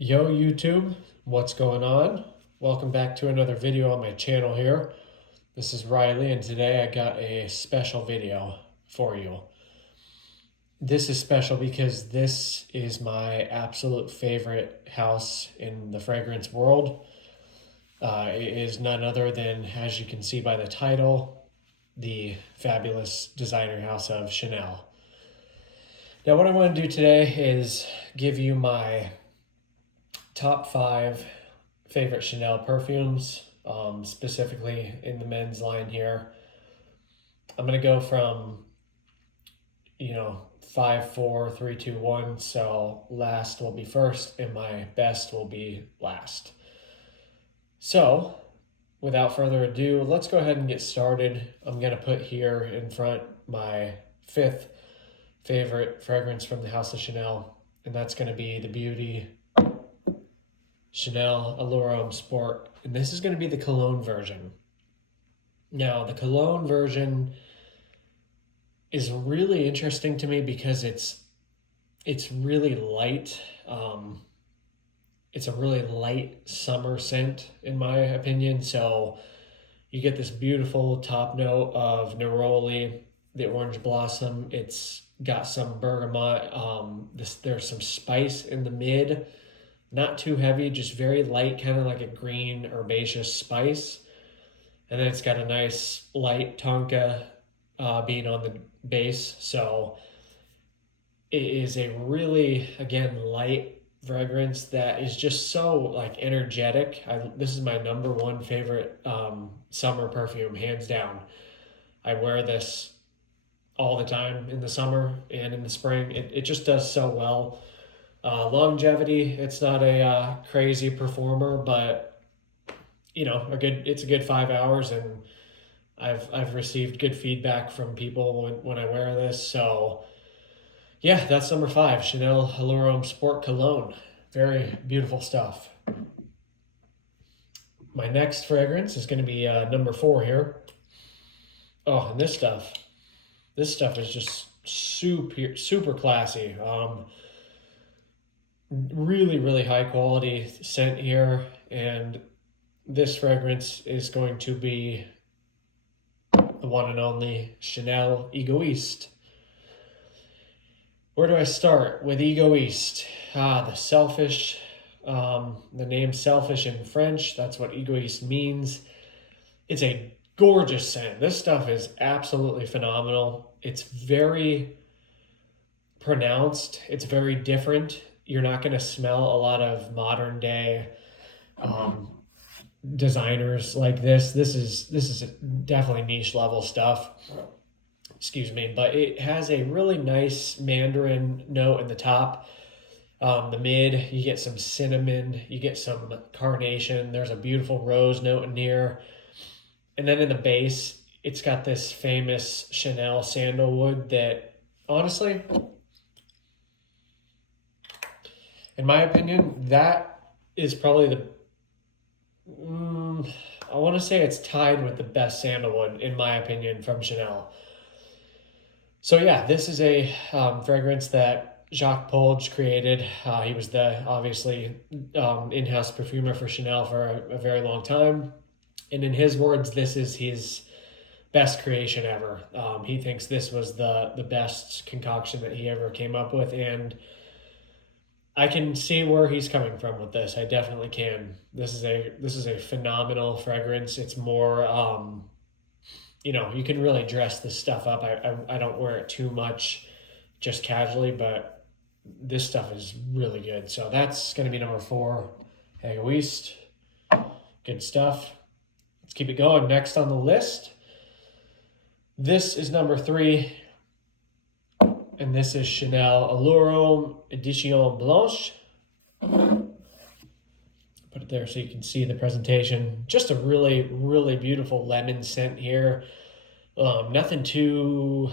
Yo YouTube, what's going on? Welcome back to another video on my channel here. This is Riley and today I got a special video for you. This is special because this is my absolute favorite house in the fragrance world. It is none other than, as you can see by the title, the fabulous designer house of Chanel. Now what I want to do today is give you my top 5 favorite Chanel perfumes, specifically in the men's line here. I'm going to go from, 5, 4, 3, 2, 1. So last will be first and my best will be last. So without further ado, let's go ahead and get started. I'm going to put here in front my 5th favorite fragrance from the House of Chanel, and that's going to be the Beauty Chanel Allure Homme Sport, and this is going to be the cologne version. Now, the cologne version is really interesting to me because it's really light. It's a really light summer scent, in my opinion. So you get this beautiful top note of neroli, the orange blossom. It's got some bergamot. There's some spice in the mid. Not too heavy, just very light, kind of like a green herbaceous spice. And then it's got a nice light tonka bean on the base. So it is a really, again, light fragrance that is just so like energetic. This is my number one favorite summer perfume, hands down. I wear this all the time in the summer and in the spring. It just does so well. Longevity, it's not a crazy performer, but it's a good 5 hours, and I've received good feedback from people when I wear this. So yeah, that's number 5, Chanel Allure Homme Sport Cologne. Very beautiful stuff. My next fragrance is going to be number 4 here. Oh, and this stuff is just super classy. Really, really high quality scent here, and this fragrance is going to be the one and only Chanel Egoiste. Where do I start with Egoiste? The selfish, the name selfish in French, that's what Egoiste means. It's a gorgeous scent. This stuff is absolutely phenomenal. It's very pronounced. It's very different. You're not going to smell a lot of modern day designers like this. This is definitely niche level stuff. Excuse me, but it has a really nice mandarin note in the top. The mid, you get some cinnamon, you get some carnation. There's a beautiful rose note in here, and then in the base, it's got this famous Chanel sandalwood that, honestly, in my opinion, that is probably I want to say it's tied with the best sandalwood, in my opinion, from Chanel. So yeah, this is a fragrance that Jacques Polge created. He was the, obviously, in-house perfumer for Chanel for a very long time. And in his words, this is his best creation ever. He thinks this was the best concoction that he ever came up with, and I can see where he's coming from with this. I definitely can. This is a phenomenal fragrance. It's more, you can really dress this stuff up. I don't wear it too much, just casually, but this stuff is really good. So that's going to be number 4, Egoiste. Good stuff. Let's keep it going. Next on the list, this is number 3. And this is Chanel Allure Homme Edition Blanche. Put it there so you can see the presentation. Just a really, really beautiful lemon scent here. Nothing too,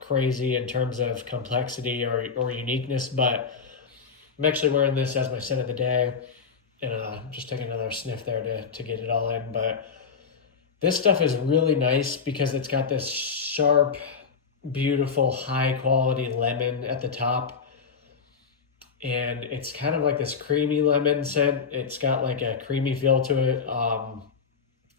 crazy in terms of complexity or uniqueness, but I'm actually wearing this as my scent of the day. And just take another sniff there to get it all in. But this stuff is really nice because it's got this sharp, beautiful, high quality lemon at the top. and it's kind of like this creamy lemon scent. It's got like a creamy feel to it.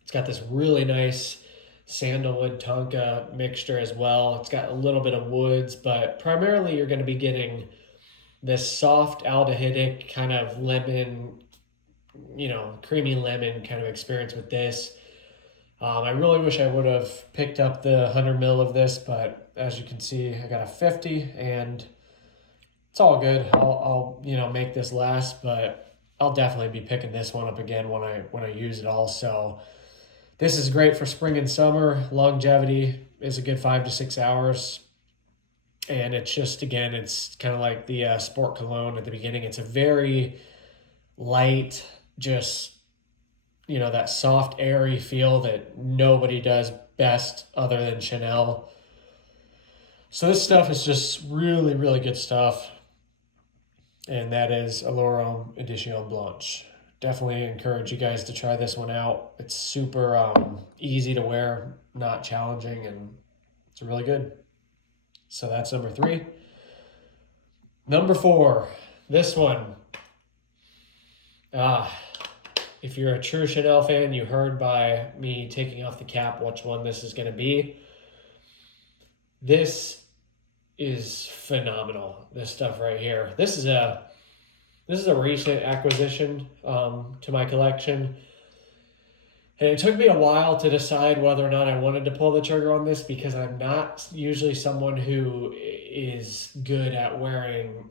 It's got this really nice sandalwood tonka mixture as well. It's got a little bit of woods, but primarily you're going to be getting this soft aldehydic kind of lemon, creamy lemon kind of experience with this. I really wish I would have picked up the 100 mil of this, but as you can see, I got a 50, and it's all good. I'll make this last, but I'll definitely be picking this one up again when I use it all. So this is great for spring and summer. Longevity is a good 5 to 6 hours. And it's just, again, it's kind of like the Sport Cologne at the beginning. It's a very light, just, that soft, airy feel that nobody does best other than Chanel. So this stuff is just really, really good stuff. And that is Allure Edition Blanche. Definitely encourage you guys to try this one out. It's super easy to wear, not challenging, and it's really good. So that's number 3. Number 4, this one. If you're a true Chanel fan, you heard by me taking off the cap which one this is going to be. This is phenomenal. This stuff right here. This is a recent acquisition to my collection. And it took me a while to decide whether or not I wanted to pull the trigger on this, because I'm not usually someone who is good at wearing,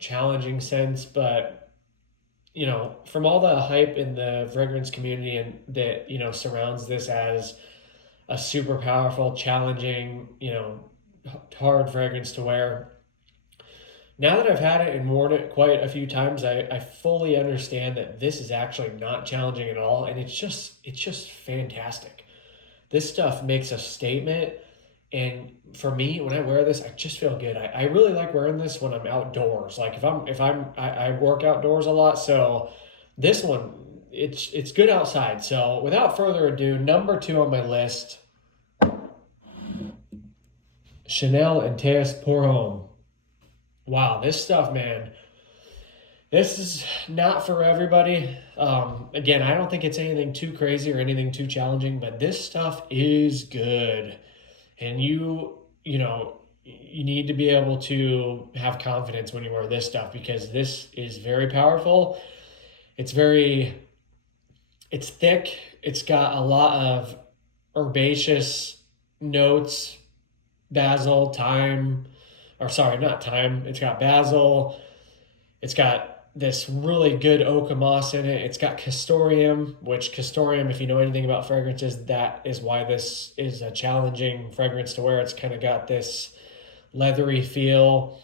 challenging scents. But, from all the hype in the fragrance community and that, surrounds this as a super powerful, challenging, hard fragrance to wear, now that I've had it and worn it quite a few times, I fully understand that this is actually not challenging at all, and it's just fantastic. This stuff makes a statement, and for me, when I wear this, I just feel good. I really like wearing this when I'm outdoors. Like I work outdoors a lot, so this one, it's good outside. So without further ado, number 2 on my list, Chanel Inteas Pour Homme. Wow, this stuff, man. This is not for everybody. Again, I don't think it's anything too crazy or anything too challenging, but this stuff is good. And you need to be able to have confidence when you wear this stuff, because this is very powerful. It's thick. It's got a lot of herbaceous notes, basil, thyme, or sorry, not thyme. It's got basil. It's got this really good oak moss in it. It's got castoreum, which castoreum, if you know anything about fragrances, that is why this is a challenging fragrance to wear. It's kind of got this leathery feel.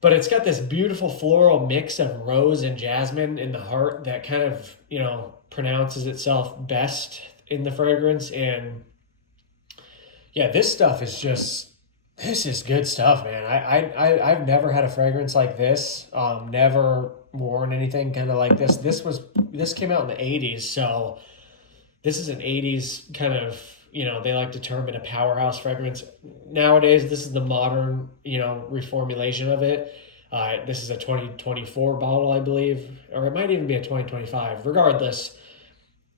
But it's got this beautiful floral mix of rose and jasmine in the heart that kind of, pronounces itself best in the fragrance. And yeah, this stuff is this is good stuff, man. I've never had a fragrance like this. Never worn anything kind of like this. This came out in the 80s, so this is an 80s kind of, they like to term it a powerhouse fragrance. Nowadays, this is the modern, reformulation of it. This is a 2024 bottle, I believe, or it might even be a 2025. Regardless,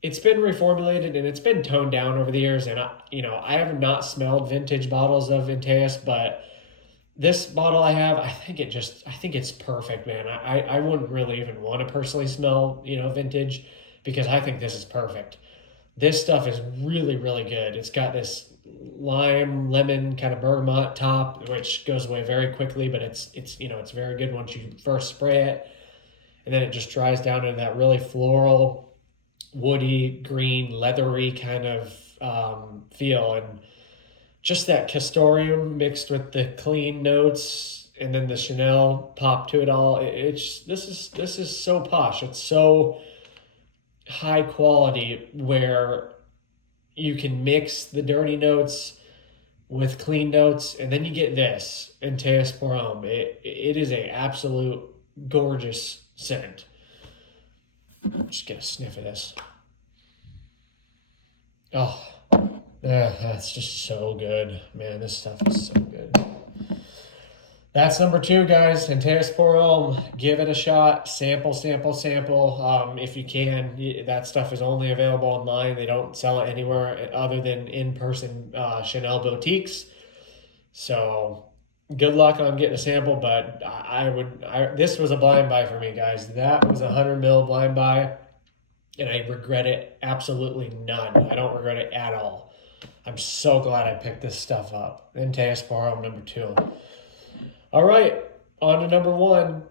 it's been reformulated and it's been toned down over the years. And I have not smelled vintage bottles of Inteas, but this bottle I have, I think it's perfect, man. I wouldn't really even want to personally smell, vintage, because I think this is perfect. This stuff is really, really good. It's got this lime, lemon, kind of bergamot top, which goes away very quickly, but it's very good once you first spray it. And then it just dries down into that really floral, woody, green, leathery kind of feel. And just that castoreum mixed with the clean notes and then the Chanel pop to it all. This is so posh. It's so high quality, where you can mix the dirty notes with clean notes, and then you get this Inteas Pour Homme. It is a absolute gorgeous scent. Just get a sniff of this. Oh, yeah, that's just so good, man. This stuff is so good. That's number two, guys. Antaeus give it a shot. Sample, sample, sample. If you can, that stuff is only available online. They don't sell it anywhere other than in-person Chanel boutiques. So good luck on getting a sample, but this was a blind buy for me, guys. That was a 100 ml blind buy, and I regret it absolutely none. I don't regret it at all. I'm so glad I picked this stuff up. Antaeus number two. All right, on to number one.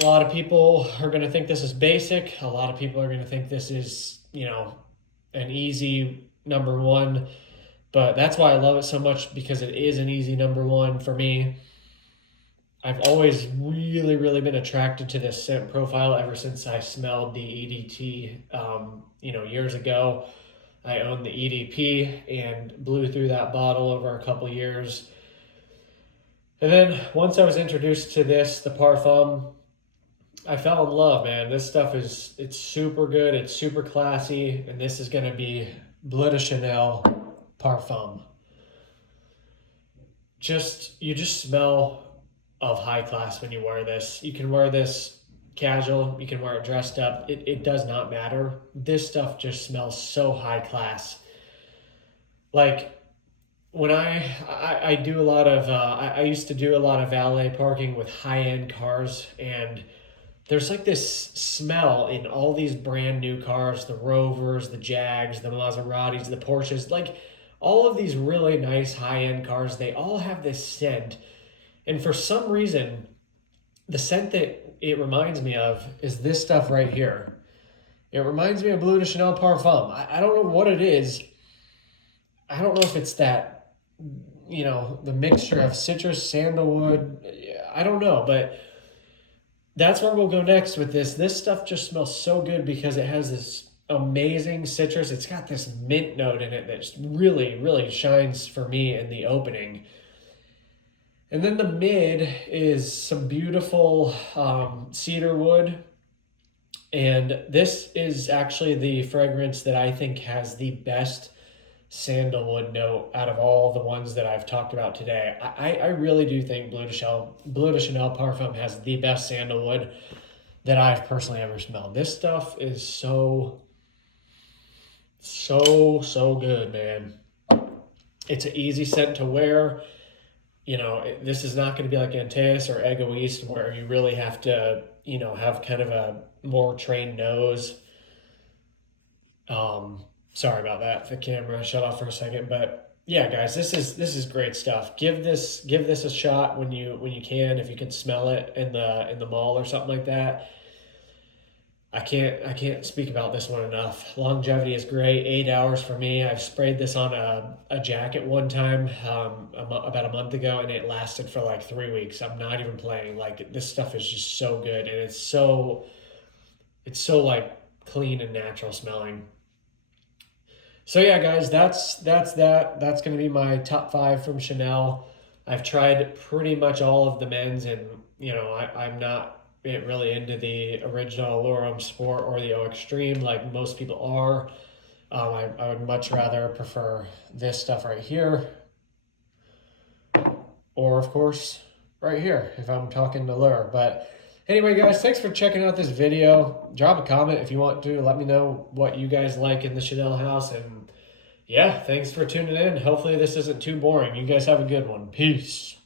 A lot of people are going to think this is basic. A lot of people are going to think this is, an easy number one. But that's why I love it so much, because it is an easy number one for me. I've always really, really been attracted to this scent profile ever since I smelled the EDT, years ago. I owned the EDP and blew through that bottle over a couple years. And then once I was introduced to this, the Parfum, I fell in love, man. This stuff it's super good. It's super classy. And this is going to be Bleu de Chanel Parfum. You just smell of high class when you wear this. You can wear this casual. You can wear it dressed up. It does not matter. This stuff just smells so high class. Like, when I do a lot of I used to do a lot of valet parking with high-end cars, and there's like this smell in all these brand new cars, the Rovers, the Jags, the Maseratis, the Porsches, like all of these really nice high-end cars, they all have this scent. And for some reason, the scent that it reminds me of is this stuff right here. It reminds me of Bleu de Chanel Parfum. I don't know what it is. I don't know if it's that, the mixture of citrus, sandalwood, I don't know, but that's where we'll go next with this. This stuff just smells so good because it has this amazing citrus. It's got this mint note in it that really, really shines for me in the opening. And then the mid is some beautiful cedar wood. And this is actually the fragrance that I think has the best sandalwood note out of all the ones that I've talked about today. I really do think Bleu de Chanel Parfum has the best sandalwood that I've personally ever smelled. This stuff is so good, man. It's an easy scent to wear. This is not going to be like Antaeus or Egoist, where you really have to, have kind of a more trained nose. Sorry about that. The camera shut off for a second, but yeah, guys, this is great stuff. Give this a shot when you can, if you can smell it in the mall or something like that. I can't speak about this one enough. Longevity is great. 8 hours for me. I've sprayed this on a jacket one time about a month ago, and it lasted for like 3 weeks. I'm not even playing. Like, this stuff is just so good, and it's so like clean and natural smelling. So yeah, guys, that's that. That's going to be my top 5 from Chanel. I've tried pretty much all of the men's, and I'm not really into the original Allure Sport or the O Extreme like most people are. I would much rather prefer this stuff right here, or of course right here if I'm talking Allure. But anyway, guys, thanks for checking out this video. Drop a comment if you want to. Let me know what you guys like in the Chanel house. And yeah, thanks for tuning in. Hopefully this isn't too boring. You guys have a good one. Peace.